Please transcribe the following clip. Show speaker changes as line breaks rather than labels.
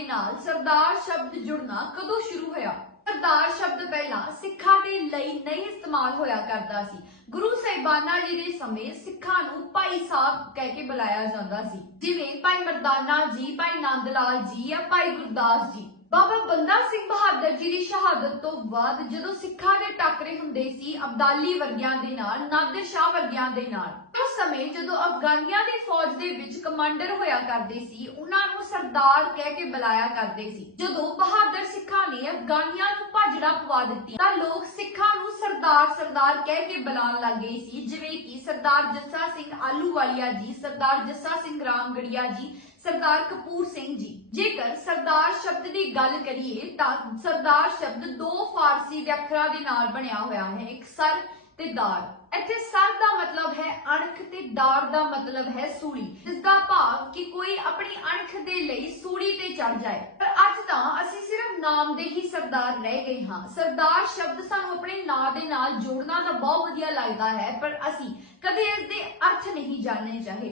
ਨਾਲ ਸਰਦਾਰ ਸ਼ਬਦ ਜੁੜਨਾ ਕਦੋਂ ਸ਼ੁਰੂ ਹੋਇਆ? ਸਰਦਾਰ ਸ਼ਬਦ ਪਹਿਲਾਂ ਸਿੱਖਾਂ ਦੇ ਲਈ ਨਹੀਂ ਇਸਤੇਮਾਲ ਹੋਇਆ ਕਰਦਾ ਸੀ। ਗੁਰੂ ਸਾਹਿਬਾਨਾਂ ਜੀ ਦੇ ਸਮੇਂ ਸਿੱਖਾਂ ਨੂੰ ਭਾਈ ਸਾਹਿਬ ਕਹਿ ਕੇ ਬੁਲਾਇਆ ਜਾਂਦਾ ਸੀ। ਜਿਵੇਂ ਭਾਈ ਮਰਦਾਨਾ ਜੀ, ਭਾਈ ਨੰਦ ਲਾਲ ਜੀ ਜਾਂ ਭਾਈ ਗੁਰਦਾਸ ਜੀ। ਬਾਬਾ ਬੰਦਾ ਸਿੰਘ ਬਹਾਦਰ ਜੀ ਦੀ ਸ਼ਹਾਦਤ ਤੋਂ ਬਾਅਦ ਜਦੋਂ ਸਿੱਖਾਂ ਦੇ ਟਾਕਰੇ ਹੁੰਦੇ ਸੀ, ਅਬਦਾਲੀ ਵਰਗਿਆਂ ਦੇ ਨਾਲ, ਨਾਦਰ ਸ਼ਾਹ ਵਰਗਿਆਂ ਦੇ ਨਾਲ, ਉਸ ਸਮੇਂ ਜਦੋਂ ਅਫਗਾਨੀਆਂ ਦੀ ਫੌਜ ਦੇ ਵਿੱਚ ਕਮਾਂਡਰ ਹੋਇਆ ਕਰਦੇ ਸੀ, ਉਹਨਾਂ ਨੂੰ ਸਰਦਾਰ ਕਹਿ ਕੇ ਬੁਲਾਇਆ ਕਰਦੇ ਸੀ। ਜਦੋਂ ਬਹਾਦਰ ਸਿੱਖਾਂ ਨੇ ਅਫਗਾਨੀਆਂ ਨੂੰ ਭਾਜੜਾ ਪਵਾ ਦਿੱਤੀ, ਤਾਂ ਲੋਕ ਸਿੱਖਾਂ ਨੂੰ ਸਰਦਾਰ ਸਰਦਾਰ ਕਹਿ ਕੇ ਬੁਲਾਉਣ ਲੱਗ ਗਏ ਸੀ, ਜਿਵੇਂ ਕਿ ਸਰਦਾਰ ਜੱਸਾ ਸਿੰਘ ਆਲੂਵਾਲੀਆ ਜੀ, ਸਰਦਾਰ ਜੱਸਾ ਸਿੰਘ ਰਾਮਗੜੀਆ ਜੀ ਸਰਦਾਰ ਕਪੂਰ ਸਿੰਘ ਜੀ। ਜੇਕਰ ਸਰਦਾਰ ਸ਼ਬਦ ਦੀ ਗੱਲ ਕਰੀਏ ਤਾਂ ਸਰਦਾਰ ਸ਼ਬਦ ਦੋ ਫਾਰਸੀ ਵਿਆਖਰਾਂ ਦੇ ਨਾਲ ਬਣਿਆ ਹੋਇਆ ਹੈ, ਇੱਕ ਸਰ ਤੇ ਦਾਰ ਇੱਥੇ ਸਰ ਦਾ ਮਤਲਬ ਹੈ ਅਣਖ ਤੇ ਦਾਰ ਦਾ ਮਤਲਬ ਹੈ ਸੂਲੀ ਜਿਸ ਦਾ ਭਾਵ ਕਿ ਕੋਈ ਆਪਣੀ ਅਣਖ ਦੇ ਲਈ ਸੂਲੀ ਤੇ ਚੜ ਜਾਏ। ਪਰ ਅੱਜ ਤਾਂ ਅਸੀਂ ਸਿਰਫ ਨਾਮ ਦੇ ਹੀ ਸਰਦਾਰ ਰਹਿ ਗਏ ਹਾਂ। ਸਰਦਾਰ ਸ਼ਬਦ ਸਾਨੂੰ ਆਪਣੇ ਨਾਂ ਦੇ ਨਾਲ ਜੋੜਨਾ ਤਾਂ ਬਹੁਤ ਵਧੀਆ ਲੱਗਦਾ ਹੈ, ਪਰ ਅਸੀਂ ਕਦੇ ਇਸ ਦੇ ਅਰਥ ਨਹੀਂ ਜਾਣਨੇ ਚਾਹੇ।